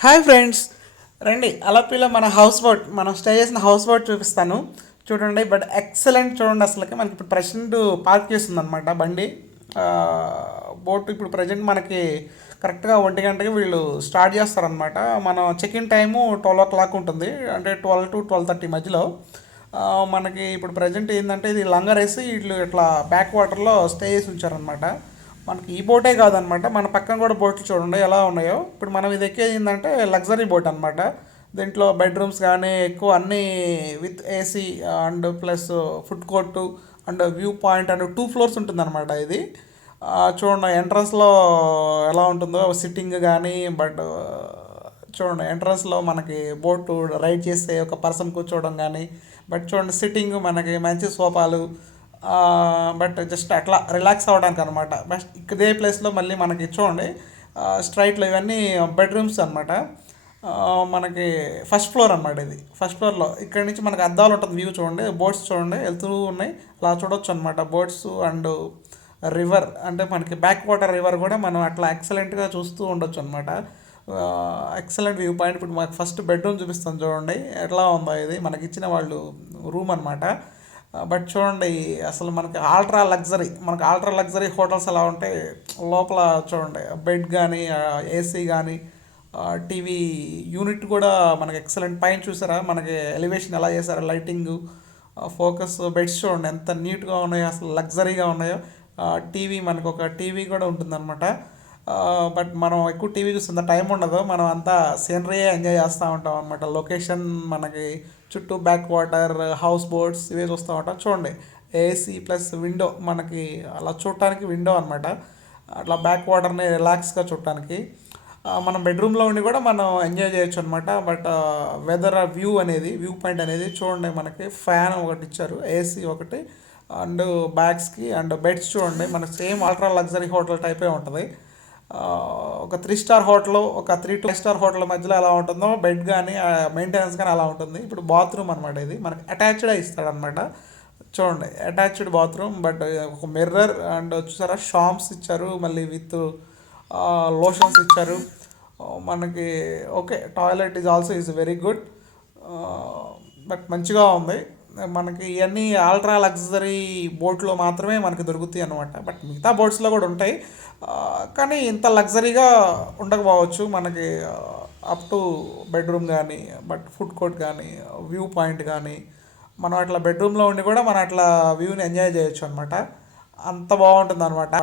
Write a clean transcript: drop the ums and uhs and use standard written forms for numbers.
Hi friends, రండి అలపిలో మన house boat మనం స్టే చేసిన హౌస్ బోట్ చూపిస్తాను. చూడండి, బట్ ఎక్సలెంట్. చూడండి, అసలుకి మనకి ఇప్పుడు ప్రజెంట్ పార్క్ చేస్తుంది అనమాట బండి. ఆ, బోట్ ఇప్పుడు ప్రజెంట్ మనకి కరెక్ట్గా 1 గంటకి వీళ్ళు స్టార్ట్ చేస్తారనమాట. మనం చెక్ ఇన్ టైము 12 o'clock ఉంటుంది, అంటే 12 to 12:30 మధ్యలో. ఆ, మనకి ఇప్పుడు ప్రజెంట్ ఏంటంటే ఇది లంగర్ వేసి వీళ్ళు ఇట్లా బ్యాక్ వాటర్లో స్టే చేసి ఉంచారనమాట. మనకి ఈ బోటే కాదనమాట, మన పక్కన కూడా బోట్లు చూడండి ఎలా ఉన్నాయో. ఇప్పుడు మనం ఇది ఎక్కేది ఏంటంటే లగ్జరీ బోట్ అనమాట. దీంట్లో బెడ్రూమ్స్ కానీ ఎక్కువ అన్నీ with AC and plus food court and view point and 2 floors ఉంటుందన్నమాట ఇది. చూడండి ఎంట్రన్స్లో ఎలా ఉంటుందో సిట్టింగ్ కానీ. బట్ చూడండి ఎంట్రన్స్లో మనకి బోటు రైడ్ చేస్తే ఒక పర్సన్ కూర్చోవడం కానీ. బట్ చూడండి సిట్టింగ్ మనకి మంచి సోఫాలు. బట్ జస్ట్ అట్లా రిలాక్స్ అవ్వడానికి అనమాట. బట్ ఇదే ప్లేస్లో మళ్ళీ మనకి చూడండి స్ట్రైట్లో ఇవన్నీ బెడ్రూమ్స్ అనమాట. మనకి ఫస్ట్ ఫ్లోర్ అనమాట. ఇది ఫస్ట్ ఫ్లోర్లో ఇక్కడ నుంచి మనకి అద్దాలు ఉంటుంది, వ్యూ చూడండి, బోట్స్ చూడండి వెళ్తూ ఉన్నాయి. అలా చూడొచ్చు అనమాట బోట్స్ అండ్ రివర్. అంటే మనకి బ్యాక్ వాటర్ రివర్ కూడా మనం అట్లా ఎక్సలెంట్గా చూస్తూ ఉండొచ్చు అనమాట. Excellent view point. ఇప్పుడు మాకు ఫస్ట్ బెడ్రూమ్ చూపిస్తాను చూడండి ఎట్లా ఉందో. ఇది మనకి ఇచ్చిన వాళ్ళు రూమ్ అనమాట. బట్ చూడండి అసలు మనకి ఆల్ట్రా లగ్జరీ హోటల్స్ ఎలా ఉంటాయి లోపల. చూడండి బెడ్ కానీ, ఏసీ కానీ, టీవీ యూనిట్ కూడా మనకి ఎక్సలెంట్. పైన చూసారా మనకి ఎలివేషన్ ఎలా చేశారో, లైటింగ్, ఫోకస్, బెడ్స్ చూడండి ఎంత నీట్గా ఉన్నాయో, అసలు లగ్జరీగా ఉన్నాయో. టీవీ మనకు ఒక టీవీ కూడా ఉంటుందన్నమాట. బట్ మనం ఎక్కువ టీవీ చూస్తుందా టైం ఉండదు, మనం అంతా సీనరీయే ఎంజాయ్ చేస్తూ ఉంటాం అనమాట. లొకేషన్ మనకి చుట్టూ బ్యాక్ వాటర్, హౌస్ బోట్స్ ఇవే చూస్తూ ఉంటాం. చూడండి ఏసీ ప్లస్ విండో మనకి అలా చూడటానికి విండో అనమాట. అట్లా బ్యాక్ వాటర్ని రిలాక్స్గా చూడటానికి. మనం బెడ్రూమ్లో ఉండి కూడా మనం ఎంజాయ్ చేయొచ్చు అనమాట. బట్ వెదర్ వ్యూ పాయింట్ అనేది చూడండి, మనకి ఫ్యాన్ ఒకటి ఇచ్చారు, ఏసీ ఒకటి అండ్ బ్యాగ్స్కి అండ్ బెడ్స్ చూడండి మనకి సేమ్ అల్ట్రా లగ్జరీ హోటల్ టైపే ఉంటుంది. ఆ, ఒక 3 స్టార్ హోటల్, ఒక 3 to 5 స్టార్ హోటల్ మధ్యలో ఎలా ఉంటుందో బెడ్ కానీ మెయింటెనెన్స్ కానీ అలా ఉంటుంది. ఇప్పుడు బాత్రూమ్ అనమాట, ఇది మనకి అటాచ్డ్ ఇస్తాడనమాట. చూడండి అటాచ్డ్ బాత్రూమ్. బట్ ఒక మిర్రర్ అండ్ చూసారా షాంప్స్ ఇచ్చారు, మళ్ళీ విత్ లోషన్స్ ఇచ్చారు మనకి. Okay, toilet is also is very good. But మంచిగా ఉంది. మనకి ఇవన్నీ ఆల్ట్రా లగ్జరీ బోట్లో మాత్రమే మనకి దొరుకుతాయి అనమాట. బట్ మిగతా బోట్స్లో కూడా ఉంటాయి. కానీ ఇంత లగ్జరీగా ఉండకపోవచ్చు మనకి. అప్ టు బెడ్రూమ్ కానీ, బట్ ఫుడ్ కోర్ట్ కానీ, వ్యూ పాయింట్ కానీ, మనం అట్లా బెడ్రూమ్లో ఉండి కూడా మనం అట్లా వ్యూని ఎంజాయ్ చేయొచ్చు అనమాట. అంత బాగుంటుంది అనమాట.